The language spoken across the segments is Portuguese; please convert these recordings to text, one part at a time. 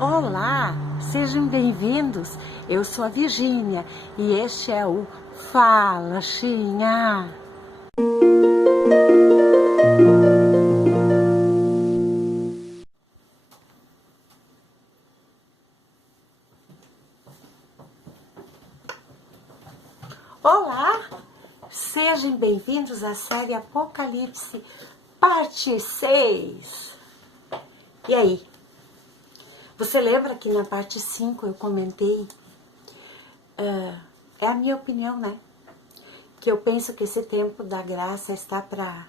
Olá, sejam bem-vindos. Eu sou a Virgínia e este é o Fala Xinha. Olá, sejam bem-vindos à série Apocalipse, parte 6. E aí? Você lembra que na parte 5 eu comentei, é a minha opinião, né? Que eu penso que esse tempo da graça está para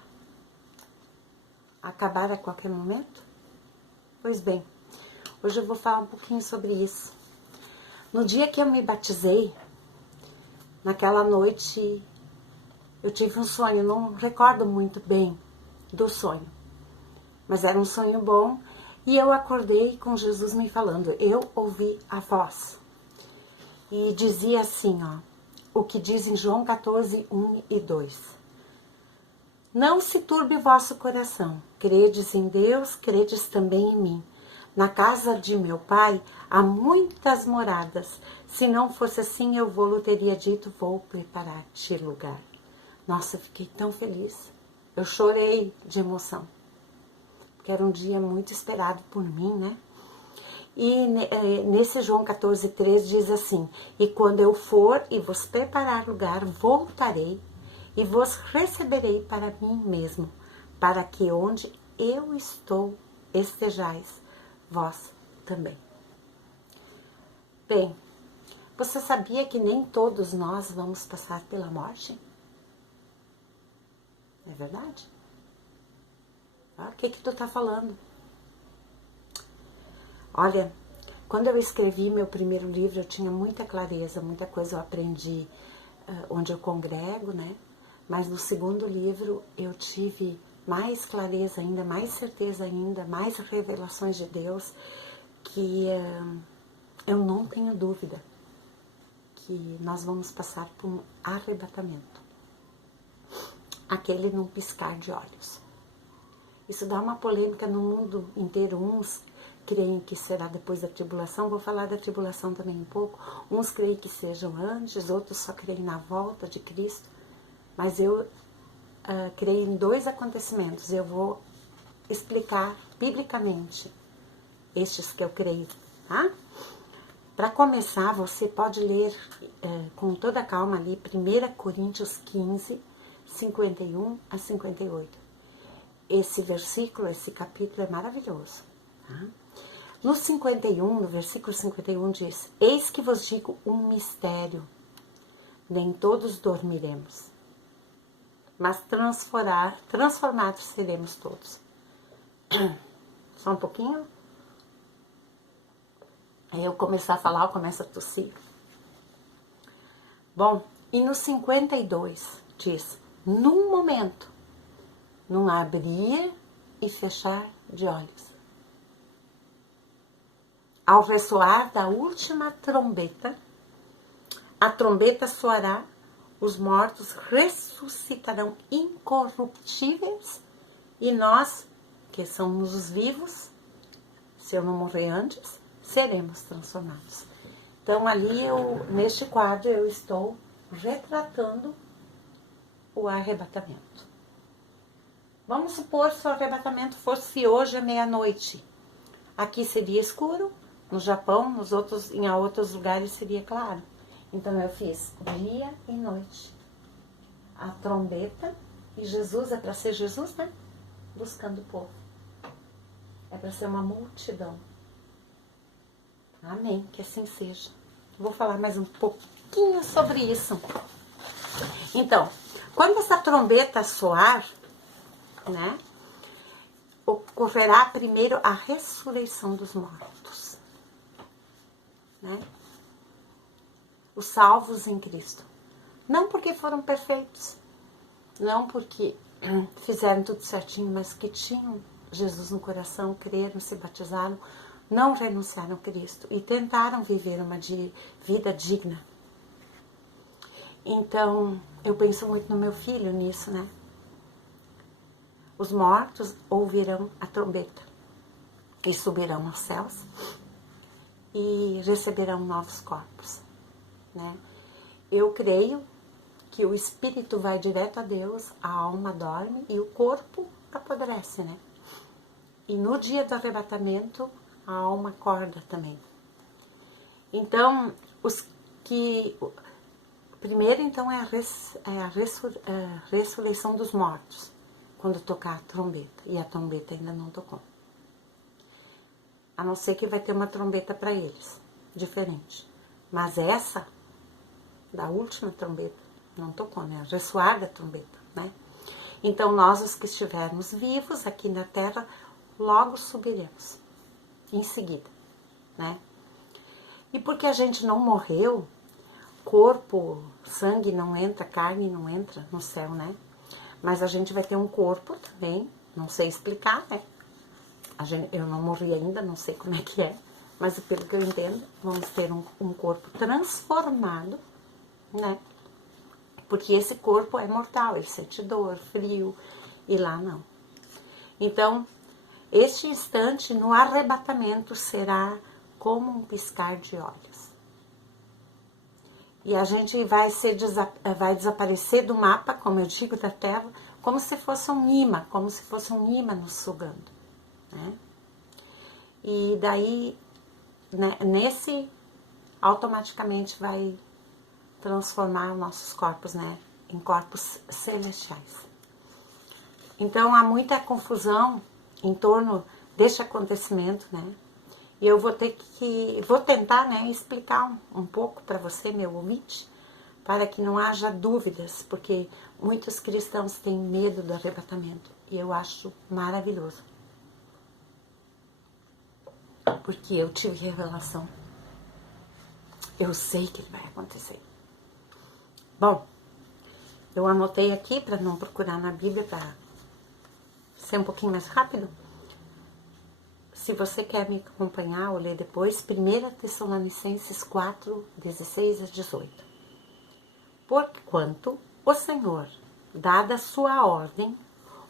acabar a qualquer momento? Pois bem, hoje eu vou falar um pouquinho sobre isso. No dia que eu me batizei, naquela noite, eu tive um sonho, não recordo muito bem do sonho, mas era um sonho bom. E eu acordei com Jesus me falando, eu ouvi a voz. E dizia assim, o que diz em João 14, 1 e 2. Não se turbe o vosso coração, credes em Deus, credes também em mim. Na casa de meu pai há muitas moradas. Se não fosse assim, eu vou-lhe teria dito, vou preparar-te lugar. Nossa, eu fiquei tão feliz. Eu chorei de emoção. Porque era um dia muito esperado por mim, né? E nesse João 14, 3 diz assim, e quando eu for e vos preparar lugar, voltarei e vos receberei para mim mesmo, para que onde eu estou estejais vós também. Bem, você sabia que nem todos nós vamos passar pela morte? É verdade? O que tu tá falando? Olha, quando eu escrevi meu primeiro livro, eu tinha muita clareza, muita coisa eu aprendi onde eu congrego, né? Mas no segundo livro eu tive mais clareza ainda, mais certeza ainda, mais revelações de Deus, que eu não tenho dúvida que nós vamos passar por um arrebatamento. Aquele num piscar de olhos. Isso dá uma polêmica no mundo inteiro. Uns creem que será depois da tribulação. Vou falar da tribulação também um pouco. Uns creem que sejam anjos, outros só creem na volta de Cristo. Mas eu creio em dois acontecimentos. Eu vou explicar biblicamente estes que eu creio, tá? Para começar, você pode ler com toda calma ali 1 Coríntios 15, 51 a 58. Esse versículo, esse capítulo é maravilhoso. Tá? No 51, no versículo 51 diz, eis que vos digo um mistério, nem todos dormiremos, mas transformados seremos todos. Só um pouquinho. Aí eu começar a falar, eu começo a tossir. Bom, e no 52 diz, num momento, num abrir e fechar de olhos. Ao ressoar da última trombeta, a trombeta soará, os mortos ressuscitarão incorruptíveis e nós, que somos os vivos, se eu não morrer antes, seremos transformados. Então ali, neste quadro, eu estou retratando o arrebatamento. Vamos supor se o arrebatamento fosse hoje à meia-noite. Aqui seria escuro, no Japão, em outros lugares seria claro. Então eu fiz dia e noite. A trombeta, e Jesus, é para ser Jesus, né? Buscando o povo. É para ser uma multidão. Amém, que assim seja. Vou falar mais um pouquinho sobre isso. Então, quando essa trombeta soar, né, ocorrerá primeiro a ressurreição dos mortos, né? Os salvos em Cristo. Não porque foram perfeitos, não porque fizeram tudo certinho, mas que tinham Jesus no coração, creram, se batizaram, não renunciaram a Cristo e tentaram viver uma vida digna. Então, eu penso muito no meu filho nisso, né? Os mortos ouvirão a trombeta e subirão aos céus. e receberão novos corpos, né? Eu creio que o espírito vai direto a Deus, a alma dorme e o corpo apodrece, né? E no dia do arrebatamento, a alma acorda também. Então, primeiro, então, é a ressurreição dos mortos, quando tocar a trombeta. E a trombeta ainda não tocou. A não ser que vai ter uma trombeta para eles, diferente. Mas essa, da última trombeta, não tocou, né? A ressoar da trombeta, né? Então, nós, os que estivermos vivos aqui na Terra, logo subiremos, em seguida, né? E porque a gente não morreu, corpo, sangue não entra, carne não entra no céu, né? Mas a gente vai ter um corpo também, não sei explicar, né? Eu não morri ainda, não sei como é que é, mas pelo que eu entendo, vamos ter um corpo transformado, né? Porque esse corpo é mortal, ele sente dor, frio, e lá não. Então, este instante no arrebatamento será como um piscar de olhos. E a gente vai desaparecer do mapa, como eu digo, da Terra, como se fosse um imã, nos sugando, né? E daí, né, automaticamente vai transformar nossos corpos, né, em corpos celestiais. Então, há muita confusão em torno deste acontecimento, né? E eu vou tentar, né, explicar um pouco para você, meu ouvinte, para que não haja dúvidas, porque muitos cristãos têm medo do arrebatamento, e eu acho maravilhoso. Porque eu tive revelação. Eu sei que ele vai acontecer. Bom, eu anotei aqui para não procurar na Bíblia, para ser um pouquinho mais rápido. Se você quer me acompanhar ou ler depois, 1 Tessalonicenses 4, 16 a 18. Porquanto o Senhor, dada a sua ordem,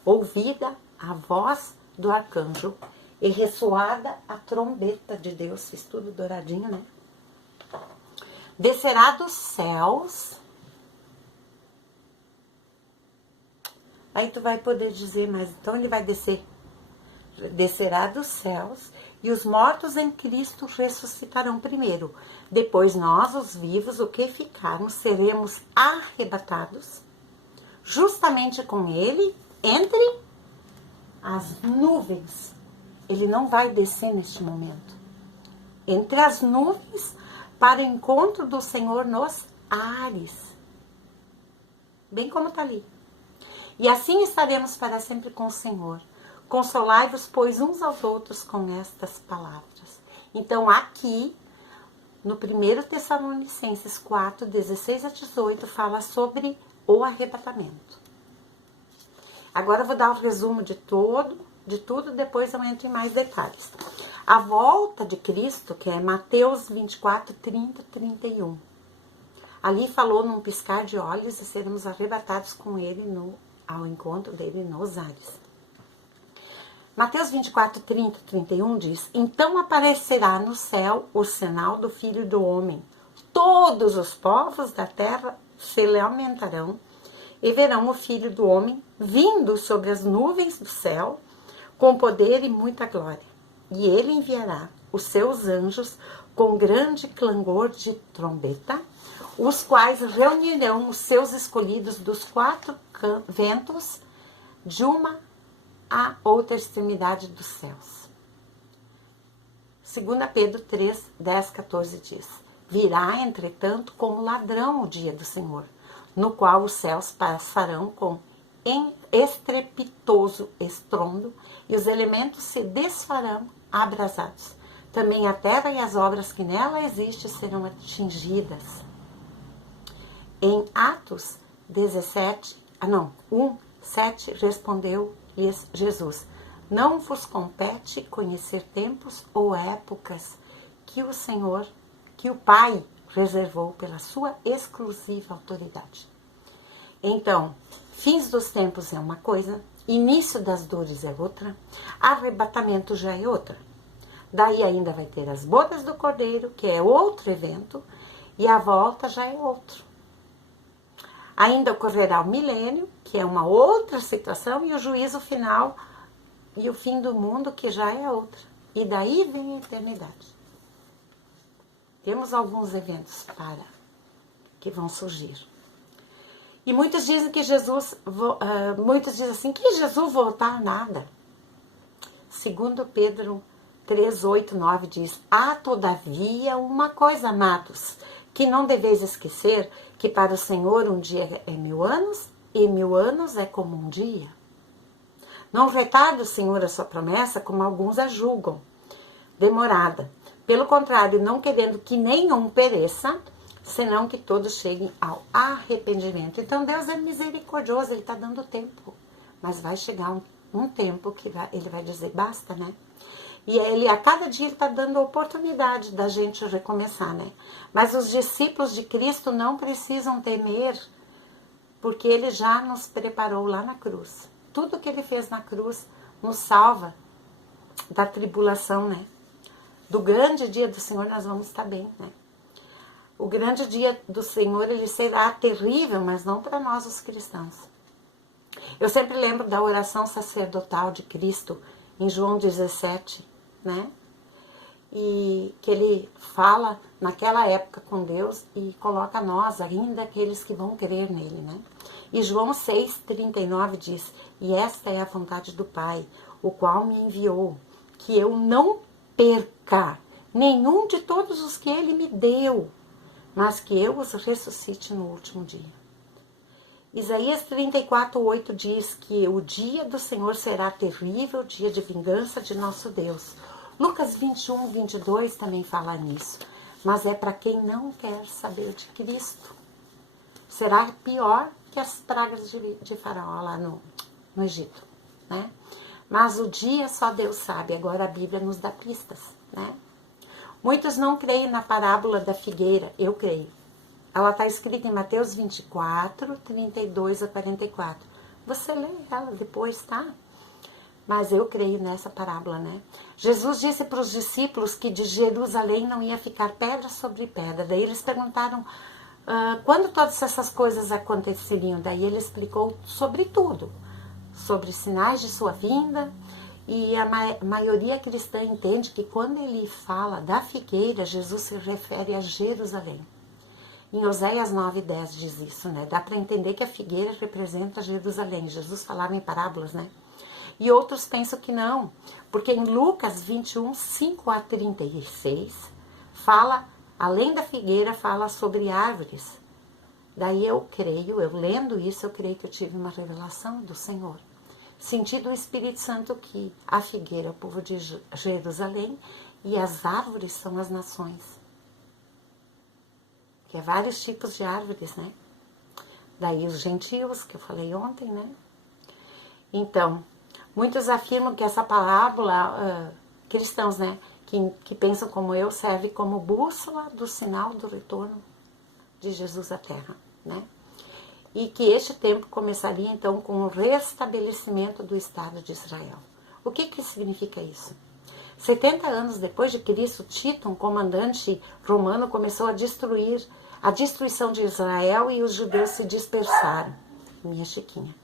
ouvida a voz do arcanjo e ressoada a trombeta de Deus, fiz tudo douradinho, né? Descerá dos céus. Aí tu vai poder dizer, mas então ele vai descer. Descerá dos céus, e os mortos em Cristo ressuscitarão primeiro. Depois nós, os vivos, o que ficarmos, seremos arrebatados, justamente com ele, entre as nuvens. Ele não vai descer neste momento. Entre as nuvens, para o encontro do Senhor nos ares. Bem como está ali. E assim estaremos para sempre com o Senhor. Consolai-vos, pois, uns aos outros com estas palavras. Então, aqui, no 1 Tessalonicenses 4, 16 a 18, fala sobre o arrebatamento. Agora eu vou dar o resumo de tudo, depois eu entro em mais detalhes. A volta de Cristo, que é Mateus 24, 30, 31. Ali falou num piscar de olhos e seremos arrebatados com ele ao encontro dele nos ares. Mateus 24, 30, 31 diz: Então aparecerá no céu o sinal do Filho do Homem. Todos os povos da terra se lamentarão e verão o Filho do Homem vindo sobre as nuvens do céu com poder e muita glória. E ele enviará os seus anjos com grande clangor de trombeta, os quais reunirão os seus escolhidos dos 4 ventos de uma a outra extremidade dos céus. 2 Pedro 3, 10, 14 diz: Virá, entretanto, como ladrão o dia do Senhor, no qual os céus passarão com estrepitoso estrondo e os elementos se desfarão abrasados. Também a terra e as obras que nela existem serão atingidas. Em Atos 1, 7, respondeu-lhes Jesus: Não vos compete conhecer tempos ou épocas que o Pai reservou pela sua exclusiva autoridade. Então, fins dos tempos é uma coisa, início das dores é outra, arrebatamento já é outra. Daí ainda vai ter as bodas do Cordeiro, que é outro evento, e a volta já é outro. Ainda ocorrerá o milênio, que é uma outra situação, e o juízo final e o fim do mundo, que já é outra. E daí vem a eternidade. Temos alguns eventos que vão surgir. E muitos dizem que muitos dizem assim, que Jesus voltar nada. Segundo Pedro 3, 8, 9 diz, há todavia uma coisa, amados, que não deveis esquecer, que para o Senhor um dia é 1000 anos, e 1000 anos é como um dia. Não retarde o Senhor a sua promessa, como alguns a julgam, demorada. Pelo contrário, não querendo que nenhum pereça, senão que todos cheguem ao arrependimento. Então Deus é misericordioso, Ele está dando tempo. Mas vai chegar um tempo que Ele vai dizer, basta, né? E Ele, a cada dia, Ele está dando a oportunidade da gente recomeçar, né? Mas os discípulos de Cristo não precisam temer, porque Ele já nos preparou lá na cruz. Tudo que Ele fez na cruz nos salva da tribulação, né? Do grande dia do Senhor nós vamos estar bem, né? O grande dia do Senhor, Ele será terrível, mas não para nós os cristãos. Eu sempre lembro da oração sacerdotal de Cristo, em João 17, né? E que Ele fala naquela época com Deus e coloca nós, ainda aqueles que vão crer nele, né? E João 6,39 diz, e esta é a vontade do Pai, o qual me enviou, que eu não perca nenhum de todos os que Ele me deu, mas que eu os ressuscite no último dia. Isaías 34:8 diz que o dia do Senhor será terrível, dia de vingança de nosso Deus. Lucas 21:22 também fala nisso, mas é para quem não quer saber de Cristo. Será pior que as pragas de Faraó lá no Egito, né? Mas o dia só Deus sabe, agora a Bíblia nos dá pistas, né? Muitos não creem na parábola da figueira, eu creio. Ela está escrita em Mateus 24, 32 a 44. Você lê ela depois, tá? Mas eu creio nessa parábola, né? Jesus disse para os discípulos que de Jerusalém não ia ficar pedra sobre pedra. Daí eles perguntaram quando todas essas coisas aconteceriam. Daí ele explicou sobre tudo. Sobre sinais de sua vinda. E a maioria cristã entende que quando ele fala da figueira, Jesus se refere a Jerusalém. Em Oséias 9:10 diz isso, né? Dá para entender que a figueira representa Jerusalém. Jesus falava em parábolas, né? E outros pensam que não, porque em Lucas 21, 5 a 36, fala, além da figueira, fala sobre árvores. Daí eu lendo isso, eu creio que eu tive uma revelação do Senhor. Senti do Espírito Santo que a figueira é o povo de Jerusalém e as árvores são as nações. Que é vários tipos de árvores, né? Daí os gentios, que eu falei ontem, né? Então, muitos afirmam que essa parábola, cristãos, né? Que pensam como eu, serve como bússola do sinal do retorno de Jesus à Terra, né? E que este tempo começaria, então, com o restabelecimento do Estado de Israel. O que significa isso? 70 anos depois de Cristo, Tito, um comandante romano, começou a destruição de Israel e os judeus se dispersaram. Minha Chiquinha.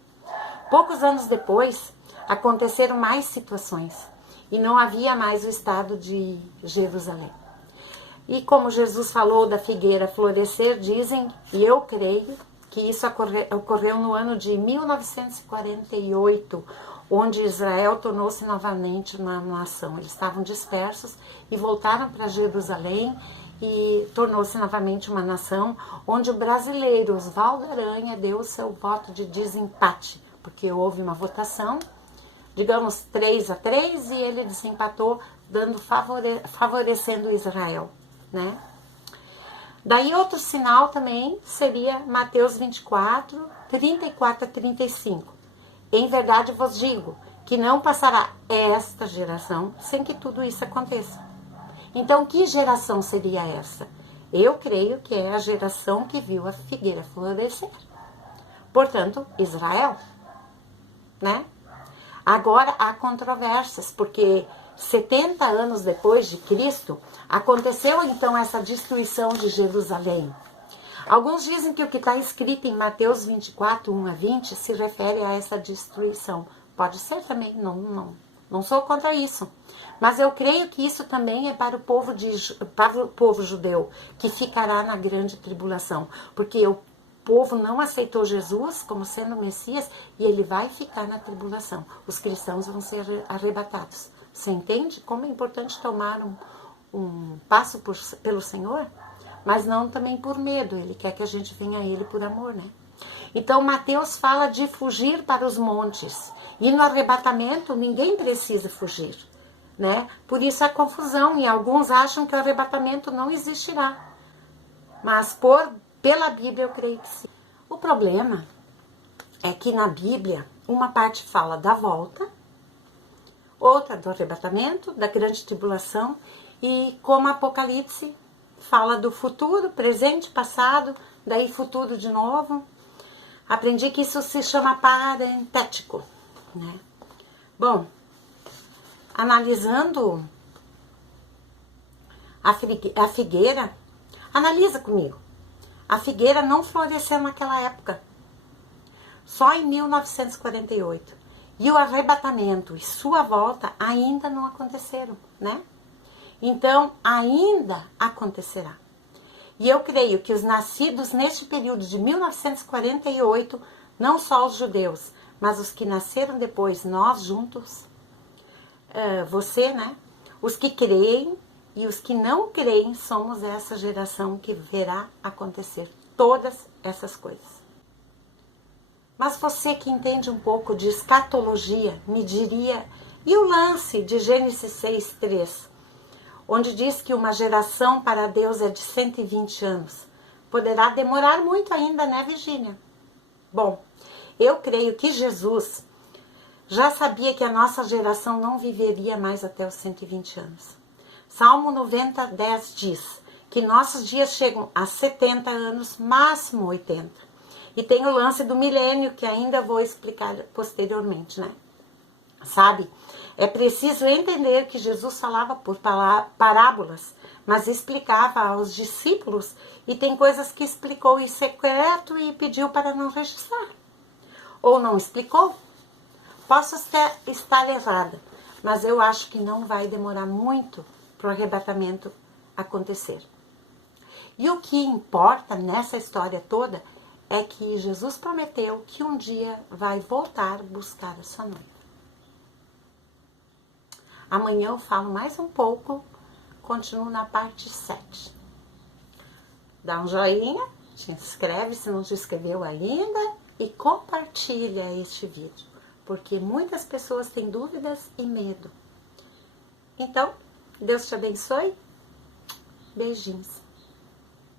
Poucos anos depois, aconteceram mais situações e não havia mais o Estado de Jerusalém. E como Jesus falou da figueira florescer, dizem, e eu creio, que isso ocorreu no ano de 1948, onde Israel tornou-se novamente uma nação. Eles estavam dispersos e voltaram para Jerusalém e tornou-se novamente uma nação, onde o brasileiro Oswaldo Aranha deu o seu voto de desempate, porque houve uma votação, digamos 3-3, e ele desempatou, favorecendo Israel, né? Daí outro sinal também seria Mateus 24, 34 a 35. Em verdade vos digo que não passará esta geração sem que tudo isso aconteça. Então, que geração seria essa? Eu creio que é a geração que viu a figueira florescer. Portanto, Israel, né? Agora há controvérsias, porque 70 anos depois de Cristo, aconteceu então essa destruição de Jerusalém. Alguns dizem que o que está escrito em Mateus 24, 1 a 20, se refere a essa destruição. Pode ser também, não sou contra isso. Mas eu creio que isso também é para o povo judeu, que ficará na grande tribulação. Porque o povo não aceitou Jesus como sendo o Messias e ele vai ficar na tribulação. Os cristãos vão ser arrebatados. Você entende como é importante tomar um passo pelo Senhor? Mas não também por medo. Ele quer que a gente venha a Ele por amor, né? Então, Mateus fala de fugir para os montes. E no arrebatamento, ninguém precisa fugir, né? Por isso a confusão. E alguns acham que o arrebatamento não existirá. Mas pela Bíblia, eu creio que sim. O problema é que na Bíblia, uma parte fala da volta, outra do arrebatamento, da grande tribulação, e como Apocalipse fala do futuro, presente, passado, daí futuro de novo. Aprendi que isso se chama parentético, né? Bom, analisando a figueira, analisa comigo. A figueira não floresceu naquela época, só em 1948. E o arrebatamento e sua volta ainda não aconteceram, né? Então, ainda acontecerá. E eu creio que os nascidos neste período de 1948, não só os judeus, mas os que nasceram depois, nós juntos, você, né? Os que creem e os que não creem, somos essa geração que verá acontecer todas essas coisas. Mas você que entende um pouco de escatologia, me diria, e o lance de Gênesis 6:3, onde diz que uma geração para Deus é de 120 anos. Poderá demorar muito ainda, né, Virgínia? Bom, eu creio que Jesus já sabia que a nossa geração não viveria mais até os 120 anos. Salmo 90:10 diz que nossos dias chegam a 70 anos, máximo 80. E tem o lance do milênio, que ainda vou explicar posteriormente, né? Sabe? É preciso entender que Jesus falava por parábolas, mas explicava aos discípulos, e tem coisas que explicou em secreto e pediu para não registrar. Ou não explicou. Posso estar errada, mas eu acho que não vai demorar muito para o arrebatamento acontecer. E o que importa nessa história toda é que Jesus prometeu que um dia vai voltar buscar a sua noiva. Amanhã eu falo mais um pouco, continuo na parte 7. Dá um joinha, te inscreve se não te inscreveu ainda e compartilha este vídeo, porque muitas pessoas têm dúvidas e medo. Então, Deus te abençoe. Beijinhos.